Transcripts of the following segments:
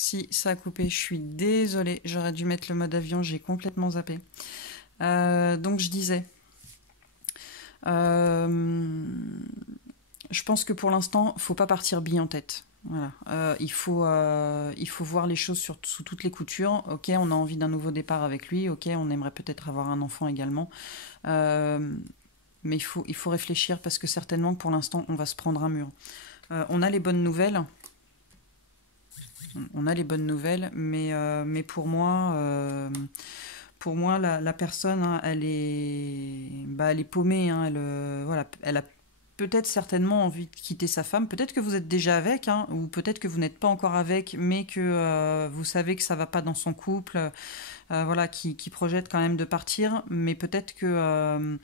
Si, ça a coupé, je suis désolée, j'aurais dû mettre le mode avion, j'ai complètement zappé. Donc je disais, euh, je pense que pour l'instant, faut pas partir bille en tête. Voilà. Il faut voir les choses sous toutes les coutures. Ok, on a envie d'un nouveau départ avec lui. Ok, on aimerait peut-être avoir un enfant également. Euh, mais il faut réfléchir parce que certainement pour l'instant, on va se prendre un mur. On a les bonnes nouvelles. On a les bonnes nouvelles, mais pour moi la personne, hein, elle est paumée. Hein, voilà, elle a peut-être certainement envie de quitter sa femme. Peut-être que vous êtes déjà avec, hein, ou peut-être que vous n'êtes pas encore avec, mais que vous savez que ça va pas dans son couple, voilà, qui projette quand même de partir, mais peut-être que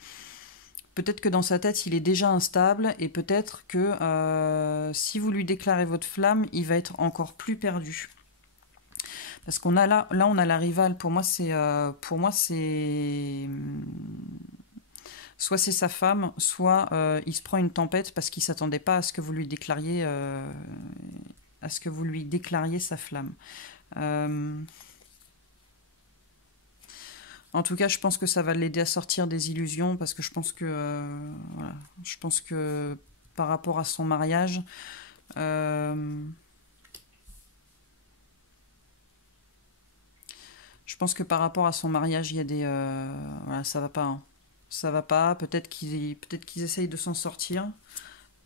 dans sa tête, il est déjà instable et peut-être que si vous lui déclarez votre flamme, il va être encore plus perdu. Parce qu'on a là, on a la rivale. Pour moi, c'est soit c'est sa femme, soit il se prend une tempête parce qu'il s'attendait pas à ce que vous lui déclariez, sa flamme. Euh, En tout cas, je pense que ça va l'aider à sortir des illusions parce que voilà, je pense que par rapport à son mariage, euh, je pense que par rapport à son mariage, il y a voilà, ça va pas, hein. Ça va pas. Peut-être qu'ils essayent de s'en sortir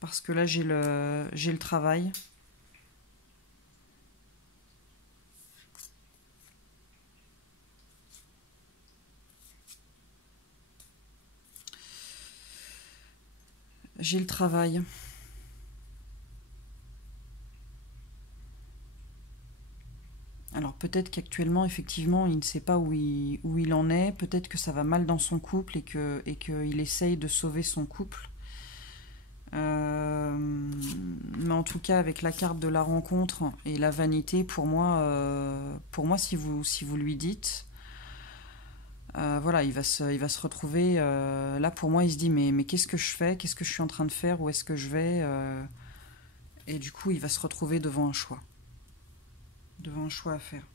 parce que là, j'ai le travail. J'ai le travail. Alors peut-être qu'actuellement, effectivement, il ne sait pas où il en est. Peut-être que ça va mal dans son couple et qu'il essaye de sauver son couple. Mais en tout cas, avec la carte de la rencontre et la vanité, pour moi, si vous lui dites, voilà, il va se retrouver. Là, pour moi, il se dit, mais qu'est-ce que je fais? Qu'est-ce que je suis en train de faire? Où est-ce que je vais? Et du coup, il va se retrouver devant un choix à faire.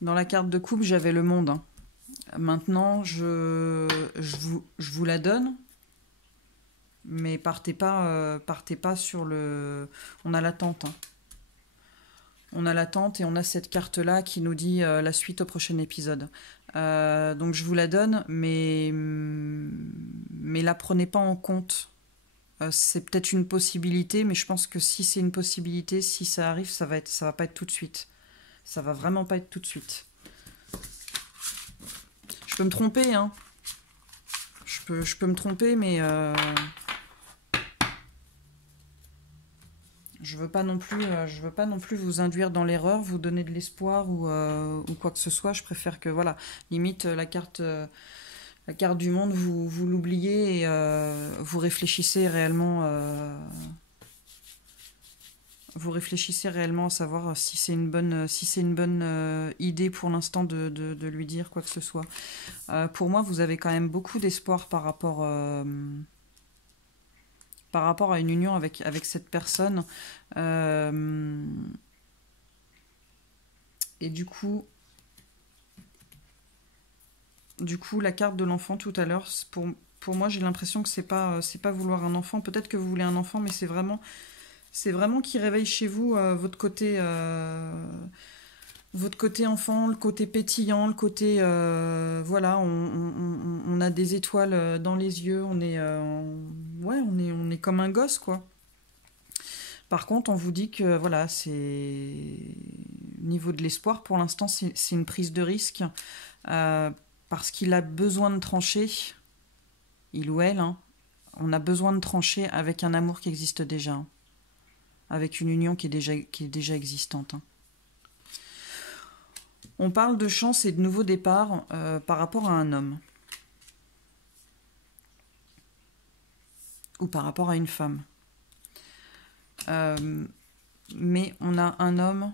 Dans la carte de coupe, j'avais le monde, hein. Maintenant, je vous la donne, mais partez pas sur le. On a l'attente, hein. On a l'attente et on a cette carte-là qui nous dit la suite au prochain épisode. Donc je vous la donne, mais la prenez pas en compte. C'est peut-être une possibilité, mais je pense que si c'est une possibilité, si ça arrive, ça va pas être tout de suite. Ça va vraiment pas être tout de suite. Je peux me tromper, hein. Je peux me tromper, mais je veux pas non plus vous induire dans l'erreur, vous donner de l'espoir ou quoi que ce soit. Je préfère que voilà, limite la carte du monde, vous l'oubliez et vous réfléchissez réellement à savoir si c'est une bonne idée pour l'instant de lui dire quoi que ce soit. Pour moi, vous avez quand même beaucoup d'espoir par rapport à une union avec cette personne. Euh, et du coup, la carte de l'enfant tout à l'heure, pour moi, j'ai l'impression que c'est pas vouloir un enfant. Peut-être que vous voulez un enfant, mais c'est vraiment qui réveille chez vous votre côté enfant, le côté pétillant, le côté voilà, on a des étoiles dans les yeux, ouais, on est comme un gosse quoi. Par contre, on vous dit que voilà, c'est au niveau de l'espoir, pour l'instant, c'est une prise de risque euh, parce qu'il a besoin de trancher, il ou elle, hein, on a besoin de trancher avec un amour qui existe déjà, hein, avec une union qui est déjà existante, hein. On parle de chance et de nouveau départ par rapport à un homme ou par rapport à une femme. Mais on a un homme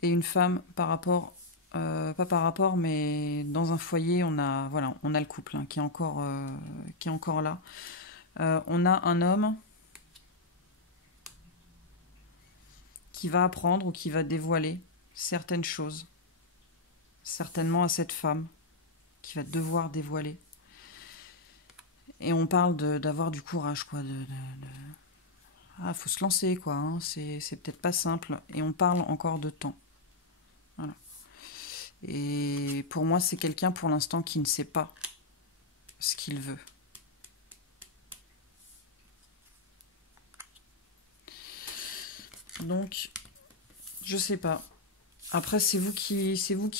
et une femme par rapport pas par rapport, mais dans un foyer, voilà, on a le couple hein, qui est encore là. On a un homme qui va apprendre ou qui va dévoiler certaines choses, certainement à cette femme, qui va devoir dévoiler. Et on parle d'avoir du courage, quoi. Ah, faut se lancer, quoi. Hein. C'est peut-être pas simple. Et on parle encore de temps. Voilà. Et pour moi, c'est quelqu'un pour l'instant qui ne sait pas ce qu'il veut. Donc, je sais pas. Après, c'est vous qui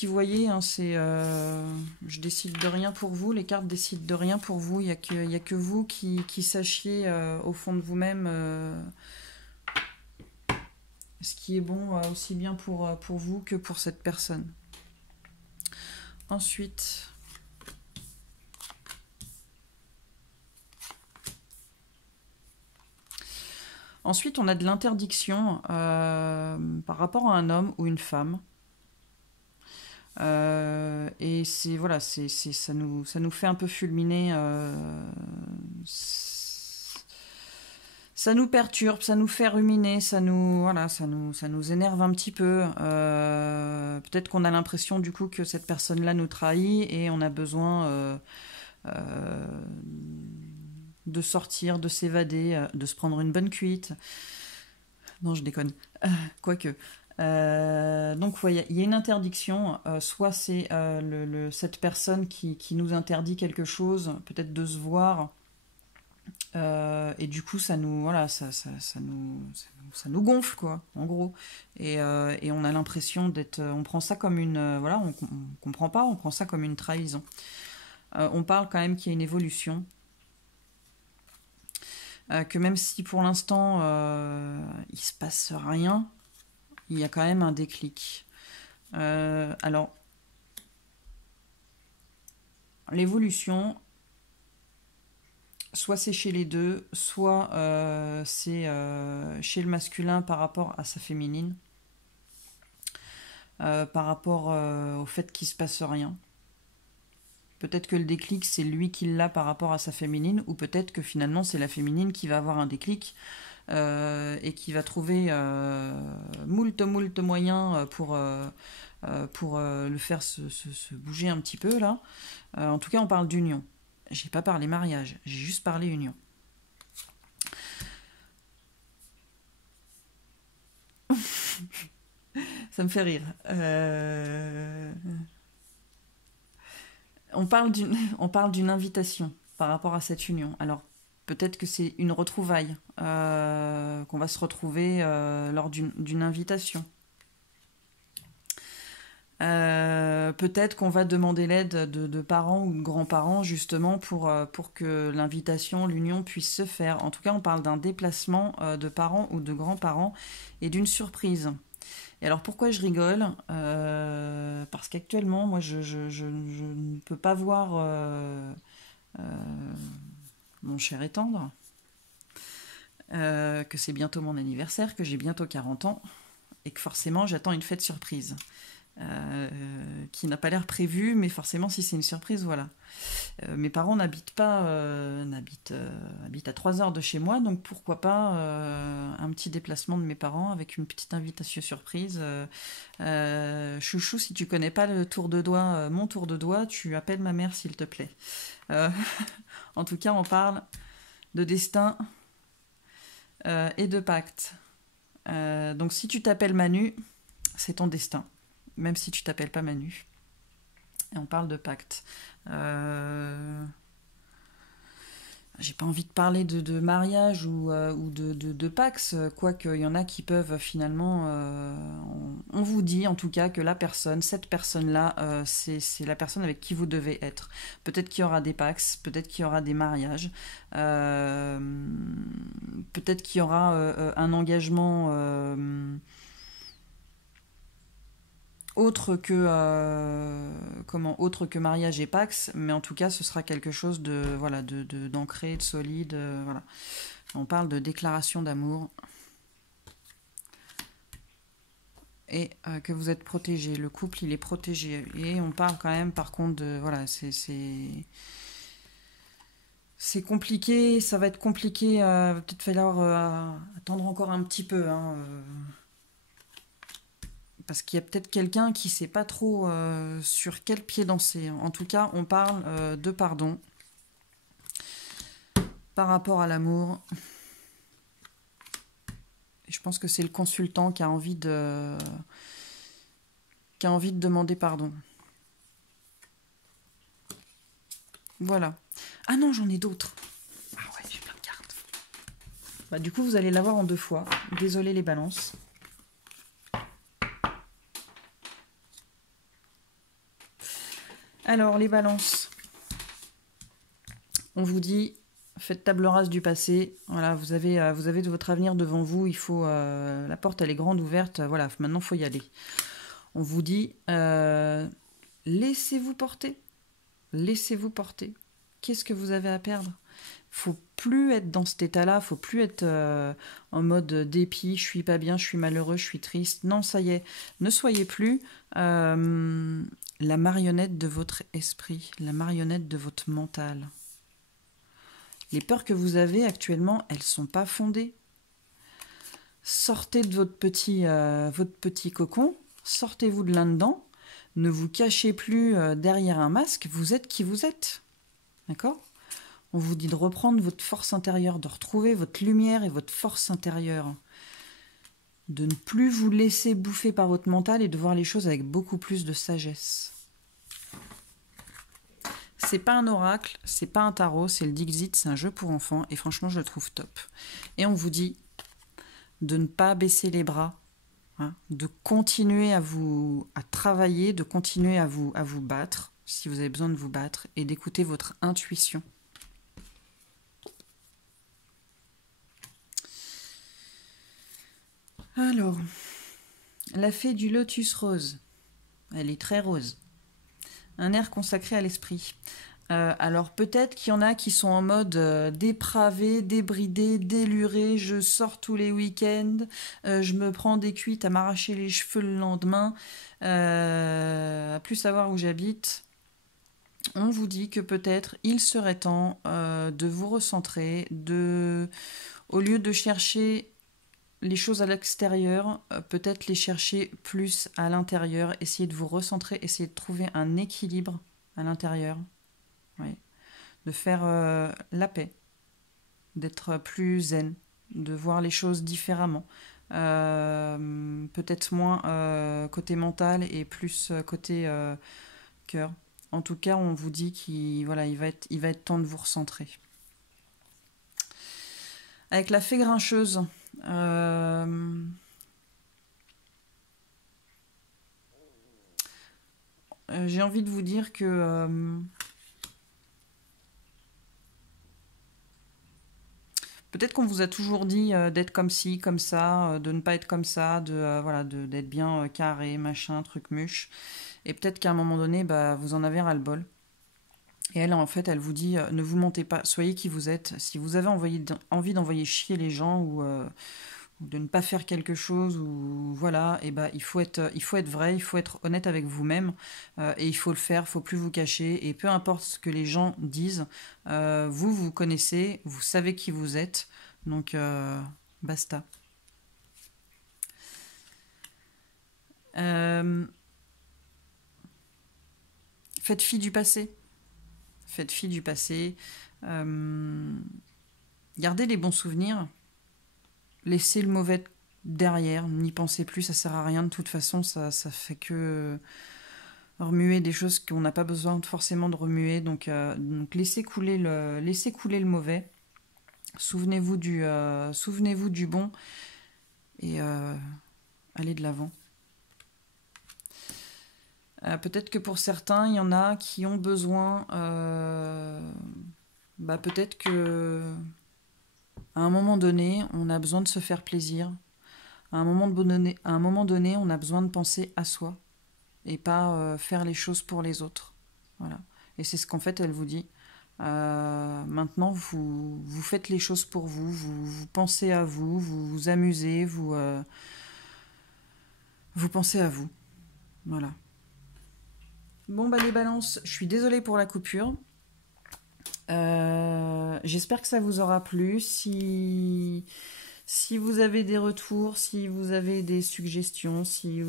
voyez. Hein, je décide de rien pour vous. Les cartes décident de rien pour vous. Il y a que vous qui sachiez au fond de vous-même ce qui est bon aussi bien pour vous que pour cette personne. Ensuite, on a de l'interdiction par rapport à un homme ou une femme. Et c'est voilà, ça nous fait un peu fulminer. Ça nous perturbe, ça nous fait ruminer, ça nous énerve un petit peu. Peut-être qu'on a l'impression du coup que cette personne-là nous trahit et on a besoin de sortir, de s'évader, de se prendre une bonne cuite. Non, je déconne. Quoique. Donc, ouais, il y a une interdiction. Soit c'est cette personne qui nous interdit quelque chose, peut-être de se voir. Et du coup, ça nous gonfle, quoi, en gros. Et on a l'impression d'être. On prend ça comme une. Voilà, on comprend pas, on prend ça comme une trahison. On parle quand même qu'il y a une évolution. Que même si pour l'instant il se passe rien, il y a quand même un déclic. Alors, l'évolution, soit c'est chez les deux, soit c'est chez le masculin par rapport à sa féminine, par rapport au fait qu'il se passe rien. Peut-être que le déclic, c'est lui qui l'a par rapport à sa féminine, ou peut-être que finalement, c'est la féminine qui va avoir un déclic et qui va trouver moult moyens pour le faire se bouger un petit peu, là. En tout cas, on parle d'union. J'ai pas parlé mariage, j'ai juste parlé union. Ça me fait rire. On parle d'une invitation par rapport à cette union. Alors, peut-être que c'est une retrouvaille, qu'on va se retrouver lors d'une invitation. Peut-être qu'on va demander l'aide de parents ou de grands-parents justement pour que l'invitation, l'union puisse se faire. En tout cas, on parle d'un déplacement de parents ou de grands-parents et d'une surprise. Et alors pourquoi je rigole parce qu'actuellement, moi, je ne peux pas voir mon cher et tendre, que c'est bientôt mon anniversaire, que j'ai bientôt 40 ans, et que forcément, j'attends une fête surprise. Qui n'a pas l'air prévue, mais forcément, si c'est une surprise, voilà. Mes parents n'habitent pas, habitent à 3 heures de chez moi, donc pourquoi pas un petit déplacement de mes parents avec une petite invitation surprise. Chouchou, si tu connais pas le tour de doigt, mon tour de doigt, tu appelles ma mère s'il te plaît. En tout cas, on parle de destin et de pacte. Donc si tu t'appelles Manu, c'est ton destin, même si tu t'appelles pas Manu. Et on parle de pacte. J'ai pas envie de parler de mariage ou de Pax, quoique il y en a qui peuvent finalement... on vous dit en tout cas que cette personne-là, c'est la personne avec qui vous devez être. Peut-être qu'il y aura des Pax, peut-être qu'il y aura des mariages, peut-être qu'il y aura un engagement... autre que mariage et Pax, mais en tout cas ce sera quelque chose d'ancré, de solide, voilà. On parle de déclaration d'amour et que vous êtes protégé. Le couple, il est protégé. Et on parle quand même, par contre, de... Voilà, c'est compliqué, ça va être compliqué. Va peut-être falloir attendre encore un petit peu. Hein, parce qu'il y a peut-être quelqu'un qui sait pas trop sur quel pied danser. En tout cas, on parle de pardon par rapport à l'amour. Et je pense que c'est le consultant qui a envie de demander pardon. Voilà. Ah non, j'en ai d'autres. Ah ouais, j'ai plein de cartes. Bah, du coup, vous allez l'avoir en 2 fois. Désolé les balances. Alors, les balances. On vous dit, faites table rase du passé. Voilà, vous avez de votre avenir devant vous. Il faut, la porte, elle est grande ouverte. Voilà, maintenant, il faut y aller. On vous dit, laissez-vous porter. Laissez-vous porter. Qu'est-ce que vous avez à perdre? Faut plus être dans cet état-là, faut plus être en mode dépit, je suis pas bien, je suis malheureux, je suis triste. Non, ça y est, ne soyez plus la marionnette de votre esprit, la marionnette de votre mental. Les peurs que vous avez actuellement, elles sont pas fondées. Sortez de votre petit cocon, sortez-vous de là-dedans, ne vous cachez plus derrière un masque, vous êtes qui vous êtes. D'accord ? On vous dit de reprendre votre force intérieure, de retrouver votre lumière et votre force intérieure. De ne plus vous laisser bouffer par votre mental et de voir les choses avec beaucoup plus de sagesse. C'est pas un oracle, c'est pas un tarot, c'est le Dixit, c'est un jeu pour enfants et franchement je le trouve top. Et on vous dit de ne pas baisser les bras, hein, de continuer à travailler, de continuer à vous battre si vous avez besoin de vous battre et d'écouter votre intuition. Alors, la fée du lotus rose, elle est très rose. Un air consacré à l'esprit. Alors peut-être qu'il y en a qui sont en mode dépravé, débridé, déluré, je sors tous les week-ends, je me prends des cuites à m'arracher les cheveux le lendemain, à plus savoir où j'habite. On vous dit que peut-être il serait temps de vous recentrer, au lieu de chercher les choses à l'extérieur, peut-être les chercher plus à l'intérieur, essayer de vous recentrer, essayer de trouver un équilibre à l'intérieur. Oui. De faire la paix, d'être plus zen, de voir les choses différemment. Peut-être moins côté mental et plus côté cœur. En tout cas, on vous dit qu'il va être temps de vous recentrer. Avec la fée grincheuse, j'ai envie de vous dire que peut-être qu'on vous a toujours dit d'être comme ci, comme ça, de ne pas être comme ça, d'être bien carré, machin, truc muche. Et peut-être qu'à un moment donné, vous en avez ras-le-bol. Et elle, en fait, elle vous dit ne vous mentez pas, soyez qui vous êtes. Si vous avez envie d'envoyer chier les gens ou de ne pas faire quelque chose, ou voilà, et il faut être vrai, il faut être honnête avec vous-même, et il faut le faire, il faut plus vous cacher. Et peu importe ce que les gens disent, vous connaissez, vous savez qui vous êtes, donc basta. Faites fi du passé. Faites fi du passé. Gardez les bons souvenirs. Laissez le mauvais derrière. N'y pensez plus, ça sert à rien. De toute façon, ça fait que remuer des choses qu'on n'a pas besoin forcément de remuer. Donc laissez couler le mauvais. Souvenez-vous du bon et allez de l'avant. Peut-être que pour certains, il y en a qui ont besoin, peut-être que à un moment donné, on a besoin de se faire plaisir. À un moment donné, on a besoin de penser à soi et pas faire les choses pour les autres. Voilà. Et c'est ce qu'en fait elle vous dit. Maintenant, vous faites les choses pour vous, vous pensez à vous, vous vous amusez, vous vous pensez à vous. Voilà. Bon, bah les balances, je suis désolée pour la coupure. J'espère que ça vous aura plu. Si vous avez des retours, si vous avez des suggestions, si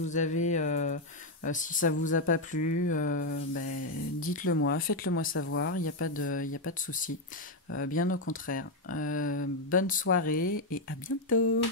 ça vous a pas plu, dites-le moi, faites-le moi savoir. Il y a pas de souci. Bien au contraire. Bonne soirée et à bientôt.